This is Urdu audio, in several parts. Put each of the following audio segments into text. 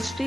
HD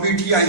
PTI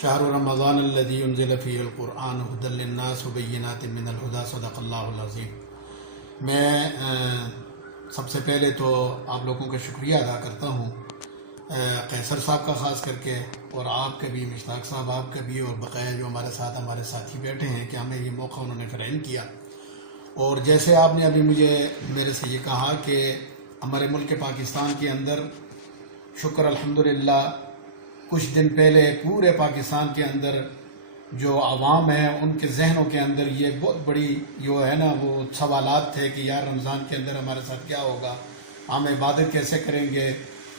شهر رمضان الذي انزل فيه القرآن هدى للناس وبينات من الهدى صدق اللہ العظیم. میں سب سے پہلے تو آپ لوگوں کا شکریہ ادا کرتا ہوں، قیصر صاحب کا خاص کر کے، اور آپ کا بھی، مشتاق صاحب آپ کا بھی، اور بقیہ جو ہمارے ساتھی بیٹھے ہیں کہ ہمیں یہ موقع انہوں نے فراہم کیا. اور جیسے آپ نے ابھی میرے سے یہ کہا کہ ہمارے ملک پاکستان کے اندر شکر الحمدللہ کچھ دن پہلے پورے پاکستان کے اندر جو عوام ہیں ان کے ذہنوں کے اندر یہ بہت بڑی جو ہے نا وہ سوالات تھے کہ یار رمضان کے اندر ہمارے ساتھ کیا ہوگا، ہم عبادت کیسے کریں گے،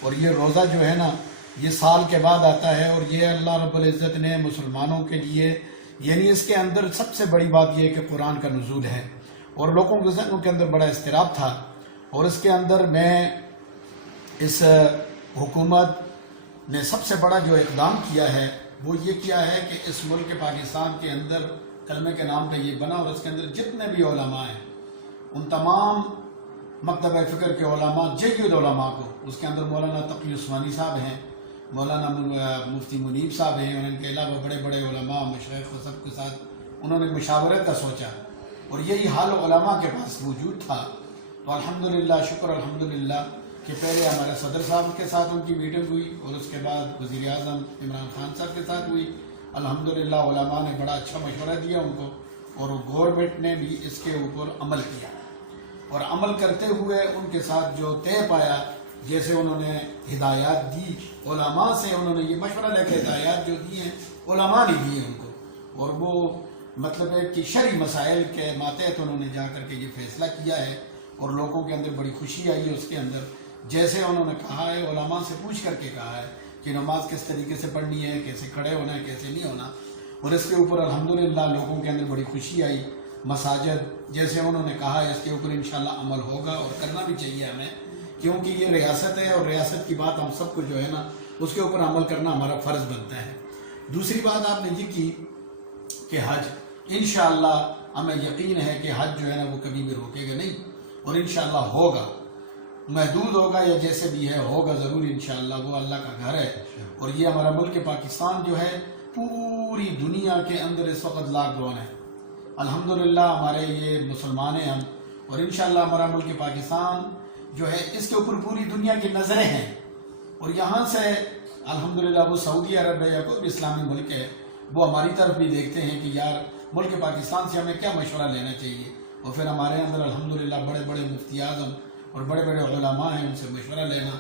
اور یہ روزہ جو ہے نا یہ سال کے بعد آتا ہے، اور یہ اللہ رب العزت نے مسلمانوں کے لیے، یعنی اس کے اندر سب سے بڑی بات یہ ہے کہ قرآن کا نزول ہے، اور لوگوں کے ذہنوں کے اندر بڑا اضطراب تھا. اور اس کے اندر میں اس حکومت نے سب سے بڑا جو اقدام کیا ہے وہ یہ کیا ہے کہ اس ملک پاکستان کے اندر کلمے کے نام پہ یہ بنا، اور اس کے اندر جتنے بھی علماء ہیں ان تمام مکتبہ فکر کے علماء، جید علماء کو، اس کے اندر مولانا تقی عثمانی صاحب ہیں، مولانا مفتی منیب صاحب ہیں، اور ان کے علاوہ بڑے بڑے علماء مشائخ سب کے ساتھ انہوں نے مشاورت کا سوچا، اور یہی حال علماء کے پاس موجود تھا. تو الحمدللہ شکر الحمدللہ کہ پہلے ہمارے صدر صاحب کے ساتھ ان کی میٹنگ ہوئی، اور اس کے بعد وزیر اعظم عمران خان صاحب کے ساتھ ہوئی. الحمدللہ علماء نے بڑا اچھا مشورہ دیا ان کو، اور گورنمنٹ نے بھی اس کے اوپر عمل کیا، اور عمل کرتے ہوئے ان کے ساتھ جو طے پایا، جیسے انہوں نے ہدایات دی علماء سے، انہوں نے یہ مشورہ لے کے ہدایات جو دی ہیں علماء نے دی ہیں ان کو، اور وہ مطلب ہے کہ شرعی مسائل کے ماتحت انہوں نے جا کر کے یہ فیصلہ کیا ہے، اور لوگوں کے اندر بڑی خوشی آئی ہے اس کے اندر. جیسے انہوں نے کہا ہے، علماء سے پوچھ کر کے کہا ہے کہ نماز کس طریقے سے پڑھنی ہے، کیسے کھڑے ہونا ہے، کیسے نہیں ہونا، اور اس کے اوپر الحمدللہ لوگوں کے اندر بڑی خوشی آئی. مساجد جیسے انہوں نے کہا ہے اس کے اوپر انشاءاللہ عمل ہوگا، اور کرنا بھی چاہیے ہمیں، کیونکہ یہ ریاست ہے، اور ریاست کی بات ہم سب کو جو ہے نا اس کے اوپر عمل کرنا ہمارا فرض بنتا ہے. دوسری بات آپ نے یہ کی کہ حج، انشاءاللہ ہمیں یقین ہے کہ حج جو ہے نا وہ کبھی بھی روکے گا نہیں، اور انشاءاللہ ہوگا، محدود ہوگا یا جیسے بھی ہے ہوگا ضرور انشاءاللہ. وہ اللہ کا گھر ہے، اور یہ ہمارا ملک پاکستان جو ہے پوری دنیا کے اندر اس وقت لاک ڈاؤن ہے. الحمدللہ ہمارے یہ مسلمان ہیں ہم، اور انشاءاللہ ہمارا ملک پاکستان جو ہے اس کے اوپر پوری دنیا کی نظریں ہیں، اور یہاں سے الحمدللہ وہ سعودی عرب ہے یا کوئی بھی اسلامی ملک ہے وہ ہماری طرف بھی دیکھتے ہیں کہ یار ملک پاکستان سے ہمیں کیا مشورہ لینا چاہیے، اور پھر ہمارے اندر الحمدللہ بڑے بڑے مفتی اعظم اور بڑے بڑے علماء ہیں، ان سے مشورہ لینا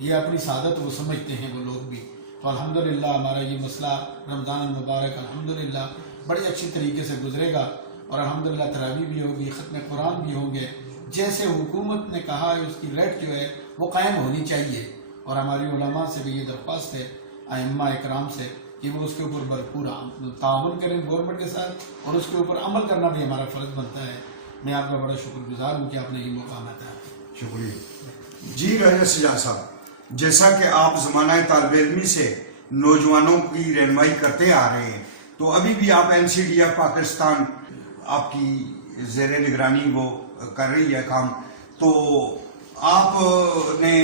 یہ اپنی سعادت وہ سمجھتے ہیں وہ لوگ بھی. تو الحمدللہ ہمارا یہ مسئلہ رمضان المبارک الحمدللہ بڑی اچھی طریقے سے گزرے گا، اور الحمدللہ تراویح بھی ہوگی، ختم قرآن بھی ہوں گے، جیسے حکومت نے کہا ہے اس کی ریٹ جو ہے وہ قائم ہونی چاہیے. اور ہماری علماء سے بھی یہ درخواست ہے، ائمہ اکرام سے، کہ وہ اس کے اوپر بھرپور تعاون کریں گورنمنٹ کے ساتھ، اور اس کے اوپر عمل کرنا بھی ہمارا فرض بنتا ہے. میں آپ کا بڑا شکر گزار ہوں کہ آپ نے یہ موقع ہمیں دیا. شکریہ. جی رضا سجاد صاحب، جیسا کہ آپ زمانہ طالب علمی سے نوجوانوں کی رہنمائی کرتے آ رہے ہیں، تو ابھی بھی آپ NCDF پاکستان آپ کی زیر نگرانی وہ کر رہی ہے کام، تو آپ نے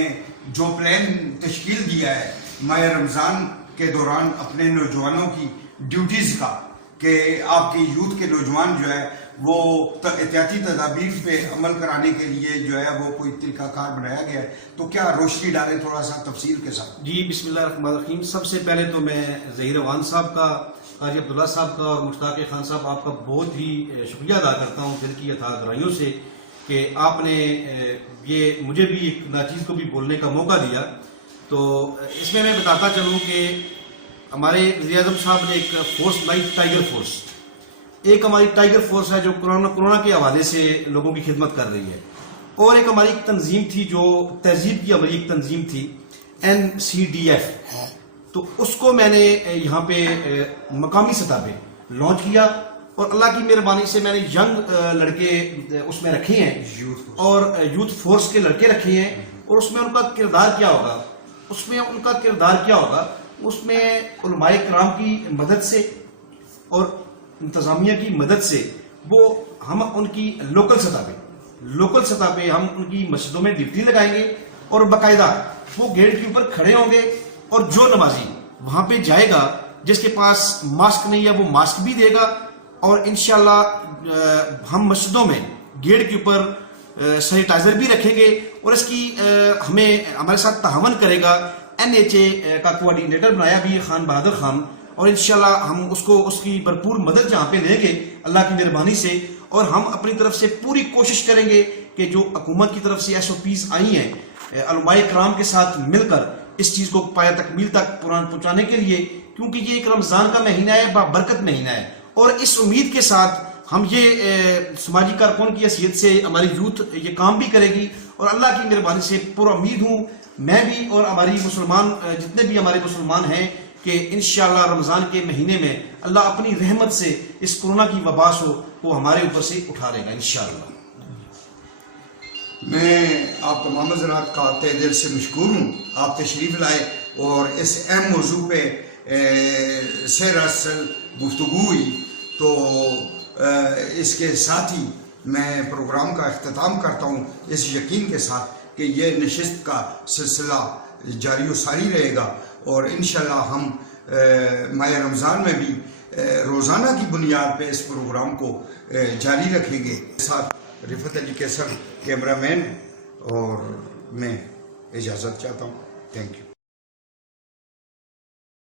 جو پلان تشکیل دیا ہے ماہ رمضان کے دوران اپنے نوجوانوں کی ڈیوٹیز کا، کہ آپ کے یوتھ کے نوجوان جو ہے وہ احتیاطی تدابیر پہ عمل کرانے کے لیے جو ہے وہ کوئی طریقہ کار بنایا گیا ہے، تو کیا روشنی ڈالیں تھوڑا سا تفصیل کے ساتھ؟ جی بسم اللہ الرحمن الرحیم. سب سے پہلے تو میں ظہیر افغان صاحب کا، قاضی عبداللہ صاحب کا اور مشتاق خان صاحب آپ کا بہت ہی شکریہ ادا کرتا ہوں دل کی اتھاہ گہرائیوں سے کہ آپ نے یہ مجھے بھی ایک ناچیز کو بھی بولنے کا موقع دیا. تو اس میں بتاتا چلوں کہ ہمارے وزیر اعظم صاحب نے ایک فورس بنائی، ٹائیگر فورس. ایک ہماری ٹائیگر فورس ہے جو کرونا کے حوالے سے لوگوں کی خدمت کر رہی ہے، اور ایک ہماری ایک تنظیم تھی جو تہذیب کی ہماری ایک تنظیم تھی NCDF. تو اس کو میں نے یہاں پہ مقامی سطح پہ لانچ کیا، اور اللہ کی مہربانی سے میں نے ینگ لڑکے اس میں رکھے ہیں، اور یوتھ فورس کے لڑکے رکھے ہیں. اور اس میں ان کا کردار کیا ہوگا، اس میں علماء کرام کی مدد سے اور انتظامیہ کی مدد سے وہ ہم ان کی لوکل سطح پہ ہم ان کی مسجدوں میں ڈیوٹی لگائیں گے، اور باقاعدہ وہ گیٹ کے اوپر کھڑے ہوں گے، اور جو نمازی وہاں پہ جائے گا جس کے پاس ماسک نہیں ہے وہ ماسک بھی دے گا، اور انشاءاللہ ہم مسجدوں میں گیٹ کے اوپر سینیٹائزر بھی رکھیں گے، اور اس کی ہمارے ساتھ تعاون کرے گا NHA کا کوآرڈینیٹر بنایا بھی خان بہادر خان، اور انشاءاللہ ہم اس کی بھرپور مدد جہاں پہ لیں گے اللہ کی مہربانی سے، اور ہم اپنی طرف سے پوری کوشش کریں گے کہ جو حکومت کی طرف سے SOPs آئی ہیں علماء کرام کے ساتھ مل کر اس چیز کو پایہ تکمیل تک پہنچانے کے لیے، کیونکہ یہ ایک رمضان کا مہینہ ہے، بابرکت مہینہ ہے، اور اس امید کے ساتھ ہم یہ سماجی کارکن کی حیثیت سے ہماری یوتھ یہ کام بھی کرے گی، اور اللہ کی مہربانی سے پورا امید ہوں میں بھی اور ہماری مسلمان جتنے بھی ہمارے مسلمان ہیں کہ انشاءاللہ رمضان کے مہینے میں اللہ اپنی رحمت سے اس کورونا کی وبا کو ہمارے اوپر سے اٹھا لے گا انشاءاللہ۔ میں آپ تمام حضرات کا تہ دل سے مشکور ہوں، آپ تشریف لائے اور اس اہم موضوع پہ سیر اصل گفتگو ہوئی، تو اس کے ساتھ ہی میں پروگرام کا اختتام کرتا ہوں اس یقین کے ساتھ کہ یہ نشست کا سلسلہ جاری و ساری رہے گا، اور انشاءاللہ ہم ماہ رمضان میں بھی روزانہ کی بنیاد پہ اس پروگرام کو جاری رکھیں گے۔ ساتھ رفت علی کیسر کیمرہ مین، اور میں اجازت چاہتا ہوں۔ Thank you.